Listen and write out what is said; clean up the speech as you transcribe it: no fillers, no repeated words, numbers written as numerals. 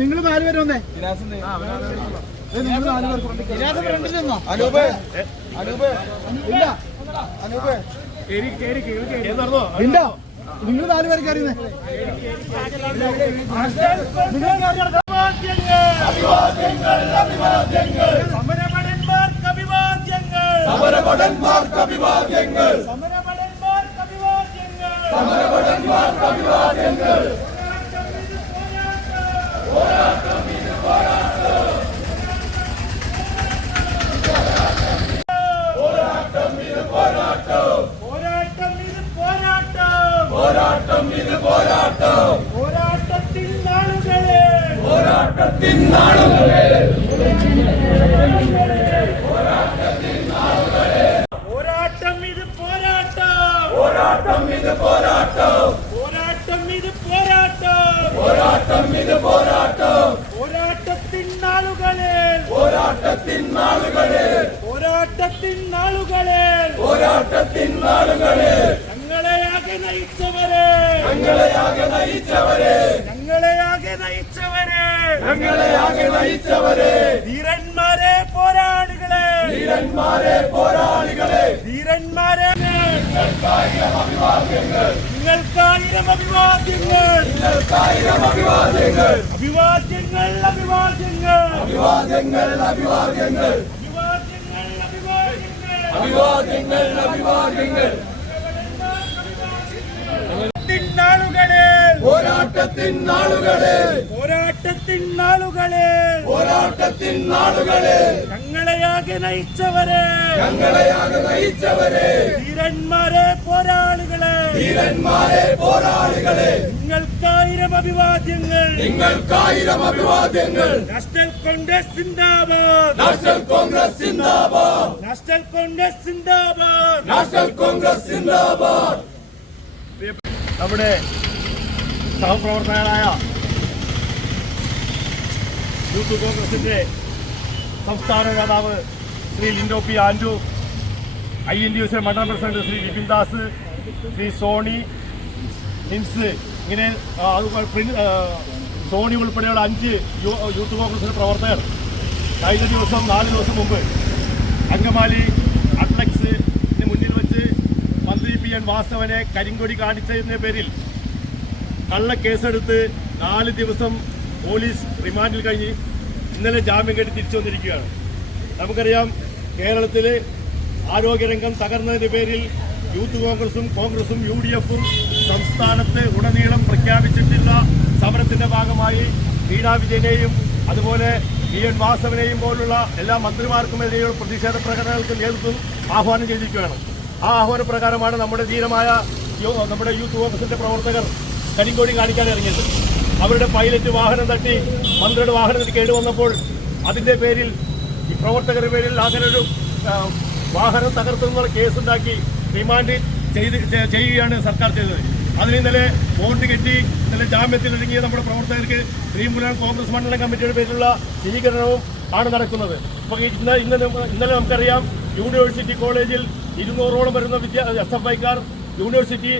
നിങ്ങൾ 4 പേര് വന്നേ. നിങ്ങൾ 4 പേർക്ക് അറിയുന്നേ. സമരഭടന്മാർക്ക് അഭിവാദ്യങ്ങൾ. ധീരന്മാരെ പോരാളികളെ, നിങ്ങൾക്കായിരം അഭിവാദ്യങ്ങൾ. പോരാട്ടത്തിൻ നാളുകളെ ഞങ്ങളെയാകെ നയിച്ചവരെ, ധീരന്മാരെ പോരാളികളെ, നിങ്ങൾക്കായിരം അഭിവാദ്യങ്ങൾ. നാഷണൽ കോൺഗ്രസ് സിന്ദാബാദ്, നാഷണൽ കോൺഗ്രസ് സിന്ദാബാദ്. നമ്മുടെ സഹപ്രവർത്തകരായ യൂത്ത് കോൺഗ്രസിന്റെ സംസ്ഥാന നേതാവ് ശ്രീ ലിൻഡോ പി ആൻഡു, INDUC മണ്ഡലം പ്രസിഡന്റ് ശ്രീ വിപിൻ ദാസ്, ശ്രീ സോണി, നിംസ്, ഇങ്ങനെ സോണി ഉൾപ്പെടെയുള്ള 5 യൂത്ത് കോൺഗ്രസിന്റെ പ്രവർത്തകർ കഴിഞ്ഞ ദിവസം 4 ദിവസം മുമ്പ് അങ്കമാലി അട്ലക്സിന് മുന്നിൽ വെച്ച് മന്ത്രി PN വാസവനെ കരിങ്കൊടി കാണിച്ചതിന്റെ പേരിൽ കള്ളക്കേസെടുത്ത് 4 ദിവസം പോലീസ് റിമാൻഡിൽ കഴിഞ്ഞ് ഇന്നലെ ജാമ്യം കെട്ടി തിരിച്ചു വന്നിരിക്കുകയാണ്. നമുക്കറിയാം, കേരളത്തിൽ ആരോഗ്യരംഗം തകർന്നതിന്റെ പേരിൽ യൂത്ത് കോൺഗ്രസും UDF-ഉം സംസ്ഥാനത്ത് ഉടനീളം പ്രഖ്യാപിച്ചിട്ടുള്ള സമരത്തിന്റെ ഭാഗമായി വീണ വിജയനെയും അതുപോലെ PN വാസവനെയും പോലുള്ള എല്ലാ മന്ത്രിമാർക്കുമെതിരെയുള്ള പ്രതിഷേധ പ്രകടനങ്ങൾക്ക് നേതൃത്വം ആഹ്വാനം ചെയ്തിരിക്കുകയാണ്. ആ ആഹ്വാന പ്രകാരമാണ് നമ്മുടെ ധീരമായ നമ്മുടെ യൂത്ത് കോൺഗ്രസിന്റെ പ്രവർത്തകർ കരിങ്കോടി കാണിക്കാൻ ഇറങ്ങിയത്. അവരുടെ പൈലറ്റ് വാഹനം തട്ടി മന്ത്രിയുടെ വാഹനത്തിൽ കേടുവന്നപ്പോൾ അതിന്റെ പേരിൽ ഈ പ്രവർത്തകരുടെ പേരിൽ അങ്ങനൊരു വാഹനം തകർത്തെന്നുള്ള കേസുണ്ടാക്കി റിമാൻഡ് ചെയ്യുകയാണ് സർക്കാർ ചെയ്തത്. അതിന് ഇന്നലെ ബോണ്ട് കെട്ടി ഇന്നലെ ജാമ്യത്തിലിറങ്ങിയ നമ്മുടെ പ്രവർത്തകർക്ക് ശ്രീമുലാൻ കോൺഗ്രസ് മണ്ഡലം കമ്മിറ്റിയുടെ പേരിലുള്ള സ്വീകരണവും ആണ് നടക്കുന്നത്. അപ്പോൾ ഇന്നലെ നമുക്കറിയാം, യൂണിവേഴ്സിറ്റി കോളേജിൽ 200ഓളം വരുന്ന SFIക്കാർ യൂണിവേഴ്സിറ്റി